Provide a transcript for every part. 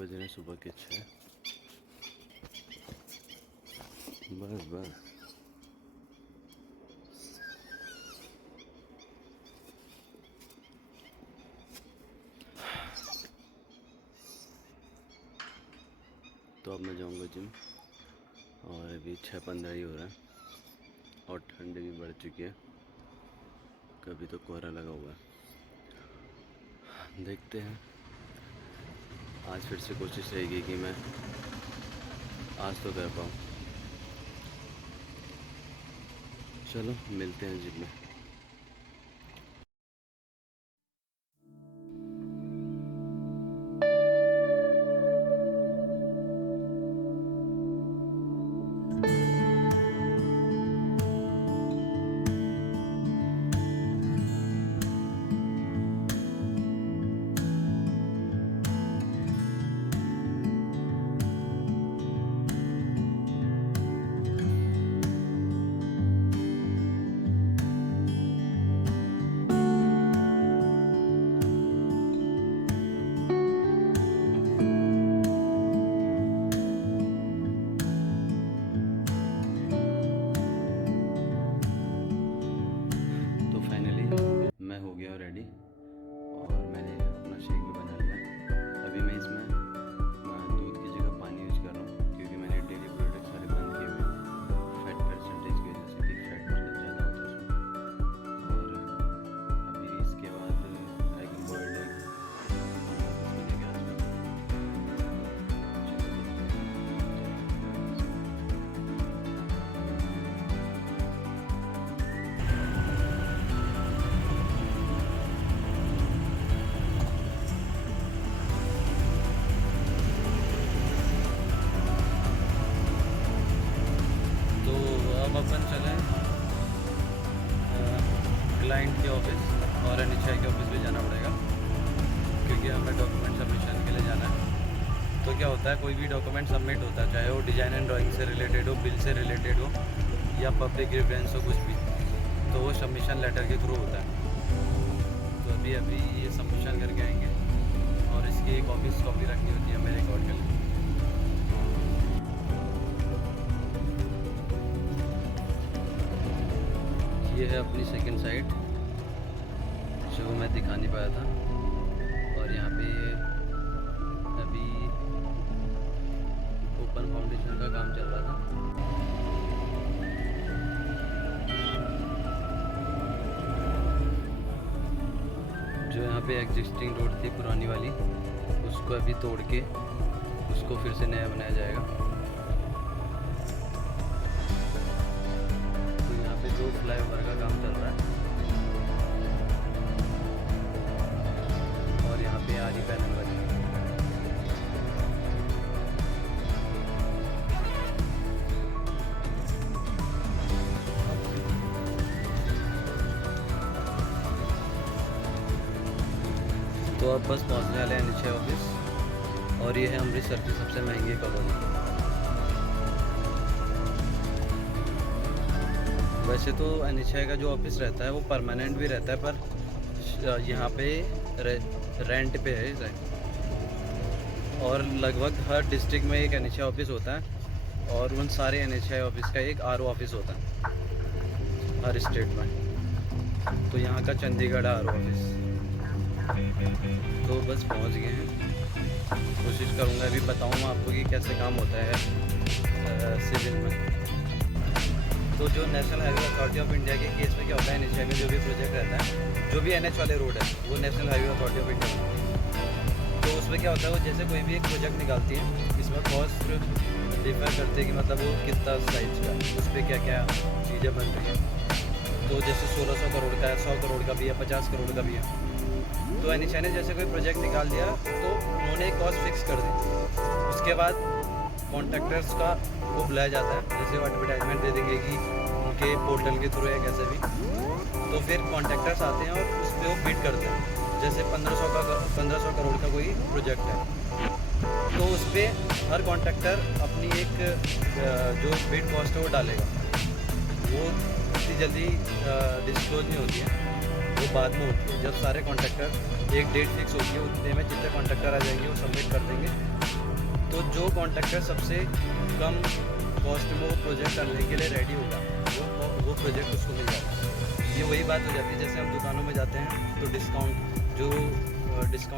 बज रहे हैं सुबह के 6। बस बस तो अब मैं जाऊंगा जिम और अभी 6:15 ही हो रहा है और ठंड भी बढ़ चुकी है। कभी तो कोहरा लगा हुआ है। देखते हैं, आज फिर से कोशिश रहेगी कि मैं आज तो कर पाऊँ। चलो मिलते हैं जिम में। रेडी और मैंने अपना शेक भी बना लिया। अभी मैं इसमें दूध की जगह पानी यूज़ कर रहा हूँ क्योंकि मैंने डेली प्रोडक्ट सारे बंद किए हुए हैं फैट परसेंटेज की वजह से कि फैट ज़्यादा होता है उसमें। और अभी इसके बाद एग बॉइल्ड एग उसमें लेके आ जाऊँ। अब अपन चलें क्लाइंट के ऑफिस और NHI के ऑफिस भी जाना पड़ेगा क्योंकि हमें डॉक्यूमेंट सबमिशन के लिए जाना है। तो क्या होता है, कोई भी डॉक्यूमेंट सबमिट होता है, चाहे वो डिज़ाइन एंड ड्राइंग से रिलेटेड हो, बिल से रिलेटेड हो या पब्लिक रिफरेंस हो, कुछ भी, तो वो सबमिशन लेटर के थ्रू होता है। तो अभी ये सबमिशन करके आएंगे और इसकी एक ऑफिस कॉपी रखनी होती है हमें रिकॉर्ड के लिए। ये है अपनी सेकंड साइट जो मैं दिखा नहीं पाया था। और यहाँ पे अभी ओपन फाउंडेशन का काम चल रहा था। जो यहाँ पे एग्जिस्टिंग रोड थी पुरानी वाली, उसको अभी तोड़ के उसको फिर से नया बनाया जाएगा। जो फ्लाईओवर का काम चल रहा है और यहाँ पे आरी पैनल बने। तो अब बस पहुँचने वाले हैं NHI ऑफिस और ये है अमृतसर की सबसे महंगी कॉलोनी। वैसे तो NHI का जो ऑफिस रहता है वो परमानेंट भी रहता है, पर यहाँ पे रेंट पे है और लगभग हर डिस्ट्रिक्ट में एक NHI ऑफिस होता है और उन सारे NHI ऑफिस का एक RO ऑफिस होता है हर स्टेट में। तो यहाँ का चंडीगढ़ RO ऑफिस। तो बस पहुँच गए हैं। कोशिश करूँगा अभी बताऊँ आपको कि कैसे काम होता है सिविल में। तो जो national highway authority of India के केस में क्या होता है, NHI में जो भी प्रोजेक्ट रहता है, जो भी NH वाले रोड है वो national highway authority of India. तो उसमें क्या होता है, वो जैसे कोई भी एक प्रोजेक्ट निकालती है, इसमें कॉस्ट डिफर करते हैं कि मतलब वो कितना साइज का, उस पर क्या क्या चीज़ें बन रही हैं। तो जैसे 1600 करोड़ का है, 100 करोड़ का भी है, 50 करोड़ का भी है। तो NHI ने जैसे कोई प्रोजेक्ट निकाल दिया तो उन्होंने एक कॉस्ट फिक्स कर दी। उसके बाद कॉन्ट्रैक्टर्स का वो बुलाया जाता है, जैसे वो एडवर्टाइजमेंट दे देंगे कि उनके पोर्टल के थ्रू या कैसे भी, तो फिर कॉन्ट्रैक्टर्स आते हैं और उस पर वो बिड करते हैं। जैसे 1500 करोड़ का कोई प्रोजेक्ट है तो उस पर हर कॉन्ट्रैक्टर अपनी एक जो बिड कॉस्ट है वो डालेगा। वो इतनी जल्दी डिस्क्लोज नहीं होती है, वो बाद में होती है। जब सारे कॉन्ट्रैक्टर एक डेट फिक्स होती है, उतने में जितने कॉन्ट्रैक्टर आ जाएंगे वो सबमिट कर देंगे, तो जो कॉन्ट्रैक्टर सबसे कम कॉस्ट में वो प्रोजेक्ट करने के लिए रेडी होगा वो प्रोजेक्ट उसको मिल जाता है। ये वही बात हो जाती है जैसे हम दुकानों में जाते हैं तो डिस्काउंट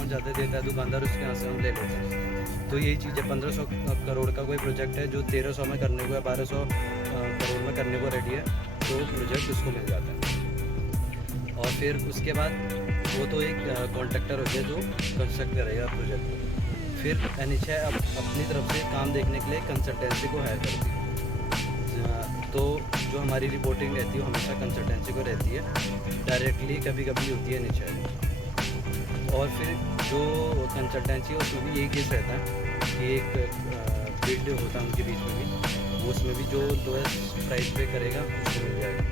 ज़्यादा देता है दुकानदार, उसके यहाँ से हम ले लेते हैं। तो यही चीज़ है, 1500 करोड़ का कोई प्रोजेक्ट है जो 1300 में करने को या 1200 करोड़ में करने को रेडी है, तो प्रोजेक्ट उसको मिल जाता है। और फिर उसके बाद वो तो एक कॉन्ट्रैक्टर होते हैं जो कंस्ट्रक्ट करेगा प्रोजेक्ट को। फिर NHAI अब अपनी तरफ से काम देखने के लिए कंसल्टेंसी को हायर करती है। तो जो हमारी रिपोर्टिंग रहती है वो हमेशा कंसल्टेंसी को रहती है, डायरेक्टली कभी कभी होती है NHAI। और फिर जो कंसल्टेंसी है उसमें भी यही केस रहता है कि एक बिड होता है उनके बीच में भी, वो उसमें भी जो लोएस्ट प्राइस पे करेगा उसको मिल जाएगा,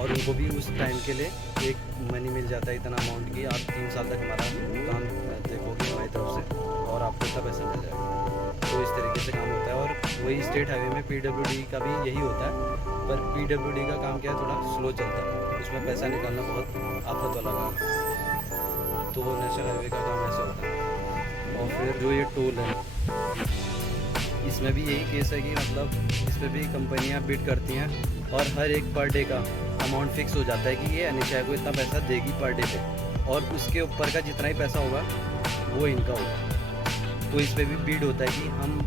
और उनको भी उस टाइम के लिए एक मनी मिल जाता है इतना अमाउंट की आप 3 साल तक हमारा काम देखोगे हमारी तरफ से और आपको इतना पैसा मिल जाएगा। तो इस तरीके से काम होता है। और वही स्टेट हाईवे में PWD का भी यही होता है, पर PWD का काम क्या है, थोड़ा स्लो चलता है, उसमें पैसा निकालना बहुत आफत वाला काम है। तो नेशनल हाईवे का काम ऐसा होता है। और फिर जो ये टोल है, इसमें भी यही केस है कि मतलब इसमें भी कंपनियां बिड करती हैं और हर एक पर डे का अमाउंट फिक्स हो जाता है कि ये NHAI को इतना पैसा देगी पर डे पे, और उसके ऊपर का जितना ही पैसा होगा वो इनका होगा। तो इस पर भी बिड होता है कि हम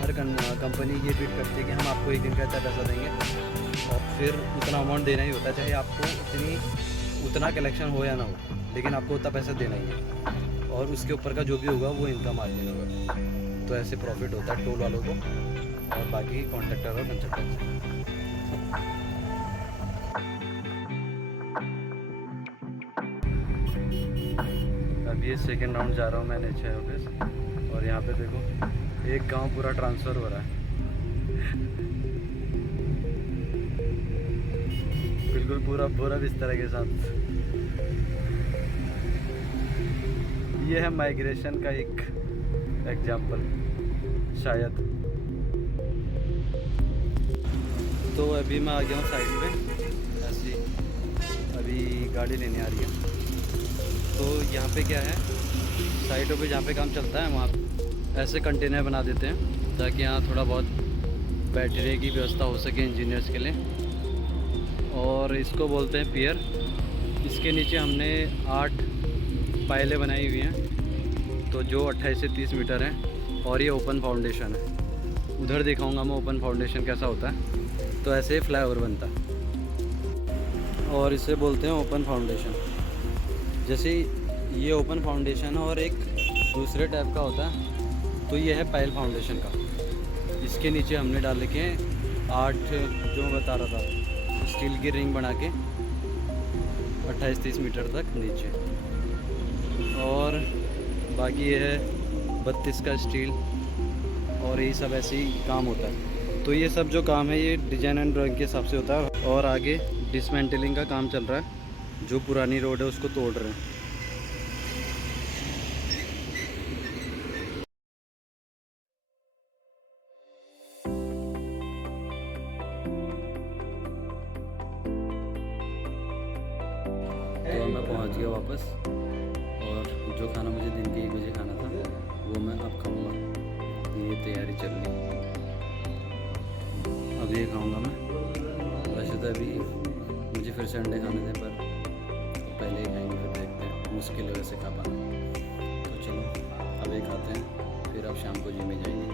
हर कंपनी ये बिड करती है कि हम आपको एक दिन का इतना पैसा देंगे, और फिर उतना अमाउंट देना ही होता है, चाहे आपको उतना कलेक्शन हो या ना हो, लेकिन आपको उतना पैसा देना ही है, और उसके ऊपर का जो भी होगा वो इनका मार्जिन होगा। तो ऐसे प्रॉफिट होता है टोल वालों को और बाकी कॉन्ट्रैक्टर और कंसल्टेंट। अब ये सेकेंड राउंड जा रहा हूँ मैं NHAI ऑफिस, और यहाँ पे देखो एक गांव पूरा ट्रांसफ़र हो रहा है बिल्कुल पूरा बिस्तर के साथ। ये है माइग्रेशन का एक एग्जाम्पल शायद। तो अभी मैं आ गया हूँ साइड पे, ऐसी अभी गाड़ी लेने आ रही है। तो यहाँ पे क्या है, साइडों पे जहाँ पे काम चलता है वहाँ ऐसे कंटेनर बना देते हैं ताकि यहाँ थोड़ा बहुत बैटरी की व्यवस्था हो सके इंजीनियर्स के लिए, और इसको बोलते हैं पियर। इसके नीचे हमने 8 पायलें बनाई हुई हैं, तो जो 28 से 30 मीटर हैं, और ये ओपन फाउंडेशन है। उधर दिखाऊंगा मैं ओपन फाउंडेशन कैसा होता है। तो ऐसे ही फ्लाईओवर बनता है और इसे बोलते हैं ओपन फाउंडेशन। जैसे ये ओपन फाउंडेशन है और एक दूसरे टाइप का होता है, तो ये है पायल फाउंडेशन का। इसके नीचे हमने डाल के 8 जो मैं बता रहा था स्टील की रिंग बना के 28-30 मीटर तक नीचे, और बाकी ये है 32 का स्टील, और यही सब ऐसे ही काम होता है। तो ये सब जो काम है ये डिज़ाइन एंड ड्राइंग के हिसाब से होता है। और आगे डिसमेंटलिंग का काम चल रहा है, जो पुरानी रोड है उसको तोड़ रहे हैं। तो मैं पहुंच गया वापस, और जो खाना मुझे दिन के 1 बजे खाना था वो मैं अब खाऊंगा। ये तैयारी चल रही है, अब ये खाऊंगा मैं। वैसे तो अभी मुझे फिर से अंडे खाने थे, पर पहले ही खाएंगे, फिर देखते हैं, मुश्किल है वैसे खा पाना। तो चलो अब ये खाते हैं, फिर अब शाम को जिम में जाएंगे।